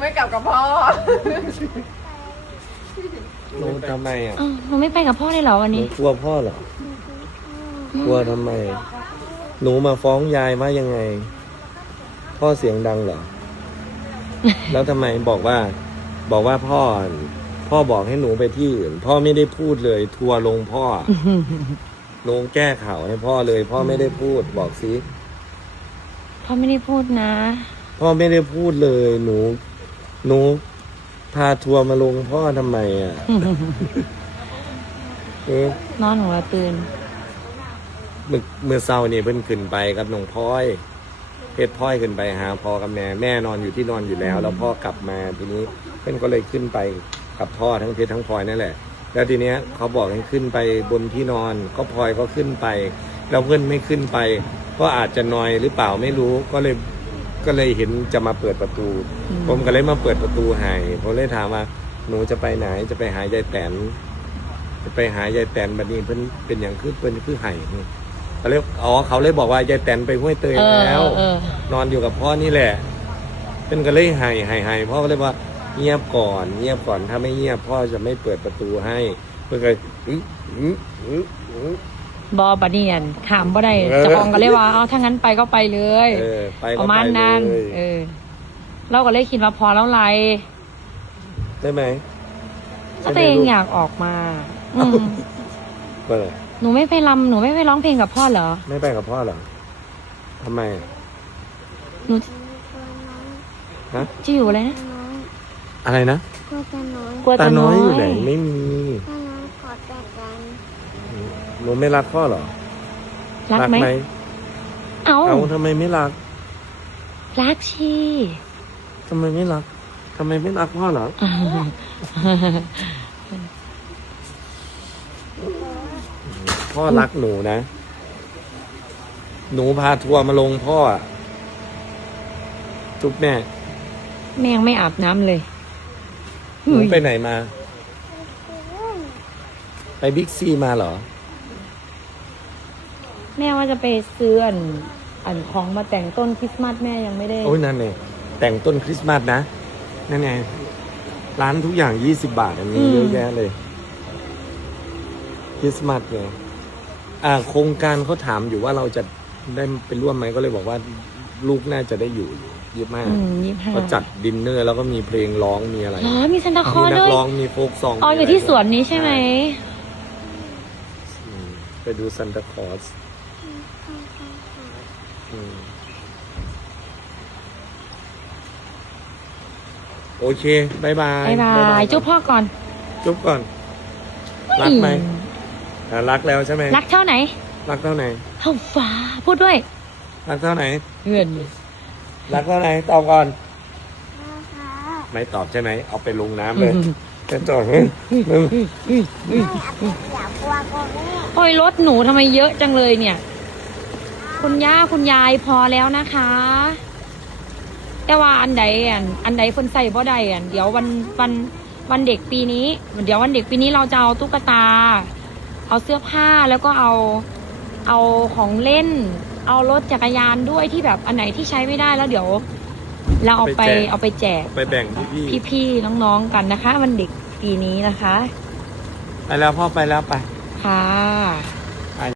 ไม่กลับกับพ่อ หนูทำไมอะอ้าวหนูไม่ไปกับพ่อเลยเหรอวันหนูนี้ กลัวพ่อเหรอ กลัวทำไม หนูมาฟ้องยายว่ายังไง พ่อเสียงดังเหรอ แล้วทำไมบอกว่า บอกว่าพ่อ พ่อบอกให้หนูไปที่อื่น พ่อไม่ได้พูดเลย ทัวร์ลงพ่อหนูแก้ข่าวให้พ่อเลย พ่อไม่ได้พูด บอกสิ พ่อไม่ได้พูดนะ พ่อไม่ได้พูดเลย หนู หนูพาทัวร์มาลงพ่อทำไมอะ เอ๊ะนอนของเราตื่นเมื่อเมื่อเช้านี่เพิ่นขึ้นไปกับน้องพลอยเพชรพลอยขึ้นไปหาพ่อกับแม่แม่นอนอยู่ที่นอนอยู่แล้ว แล้วพ่อกลับมาทีนี้เพิ่นก็เลยขึ้นไปกับพ่อทั้งเพชรทั้งพลอยนั่นแหละ แล้วทีเนี้ยเขาบอกให้ขึ้นไปบนที่นอน ก็พลอยก็ขึ้นไป แล้วเพื่อนไม่ขึ้นไป ก็อาจจะนอยหรือเปล่าไม่รู้ก็เลย ก็เลยเห็นจะมาเปิดประตูอืมผมก็เลยมาเปิดประตูให้ผมเลยถามว่าหนูจะไปไหนจะไปหายายแตนจะไปหายายแตนบัดนี้เพิ่นเป็นอย่างคือเพิ่นคือไห้เขาเลยอ๋อเขาเลยบอกว่ายายแตนไปห้วยเตยเออแล้วเออนอนอยู่กับพ่อนี่แหละเป็นก็เลยไห้ไห้ไห้พ่อก็เลยว่าเงียบก่อน เงียบก่อนถ้าไม่เงียบพ่อจะไม่เปิดประตูให้ เพื่อนก็อื้ออื้ออื้อ อื้อบอปะเนียนขามบ่ได้เออ เจะกองก็เลยว่าเอาถ้างั้นไปก็ไปเลย เออไปปก็ระไปมาณเลนั้นยเออ เราก็เลยคิดว่าพอแล้วไรได้ไหมก็ตัวเองอยากออกมา อืมเปิดหนูไม่ไปรำหนูไม่ไปร้องเพลงกับพ่อเหรอ ไม่ไปกับพ่อเหรอทำไมอะหนูฮะจะอยู่อะไรนะ อะไรนะกลัวจะน้อยกลัวตาจะน้น้ออยยอยู่ไหนไม่มี ถ้าน้อยกอดแต่กัน ห นูไม่รักพ่อเหรอรักไหมเอาเอาทำไมไม่รัก รักชีทำไมไม่รักทำไมไม่รักพ่อเหรอพ่อรักหนูนะ หนูพาทัวร์มาลงพ่ออะจุ๊บแม่ แม่ยังไม่อาบน้ำเลย หนูไปไหนมา ไปบิ๊กซีมาเหรอ แม่ว่าจะไปซื้ออันอันของมาแต่งต้นคริสต์มาสแม่ยังไม่ได้โอ้ยนั่นไงแต่งต้นคริสต์มาสนะนั่นไงร้านทุกอย่างยี่สิบาทอันนี้เยอะแยะเลยคริสต์มาสไงอ่าโครงการเขาถามอยู่ว่าเราจะได้ไปร่วมไหมก็เลยบอกว่าลูกน่าจะได้อยู่อยู่เยอะมากอืมยี่ห้า เขาจัดดินเนอร์แล้วก็มีเพลงร้องมีอะไร อ๋อมีซันตาคลมีอสนัด้วยร้องมีโฟกซองอ๋ออยู่ที่สวนนี้ใช่ไหม อืมไปดูซันตาคลอสอืม โอเคบายบายบายบายจุ๊บพ่อก่อน จุ๊บก่อน รักไหมอะรักแล้วใช่ไหมรักเท่าไหน รักเท่าไหน เท่าฟ้า พูดด้วย รักเท่าไหนเพื่อนรักเท่าไหนตอบก่อนนะคะไม่ตอบใช่ไหม เอาไปลงน้ำเลยจะตอบมึงมึงอย่ากลัวก็แม่โอ้ยรถหนูทำไมเยอะจังเลยเนี่ย คุณย่าคุณยายพอแล้วนะคะ แต่ว่าอันใดอันอันใดคนใส่บ่ได้อันเดี๋ยววันวันวันเด็กปีนี้ เดี๋ยววันเด็กปีนี้เราจะเอาตุ๊กตา เอาเสื้อผ้าแล้วก็เอาเอาของเล่น เอารถจักรยานด้วยที่แบบอันไหนที่ใช้ไม่ได้แล้วเดี๋ยว เราเอาไปเอาไปแจกไปแบ่งพี่พี่พี่ๆน้องๆกันนะคะ วันเด็กปีนี้นะคะ ไปแล้วพ่อไปแล้วไปค่ะ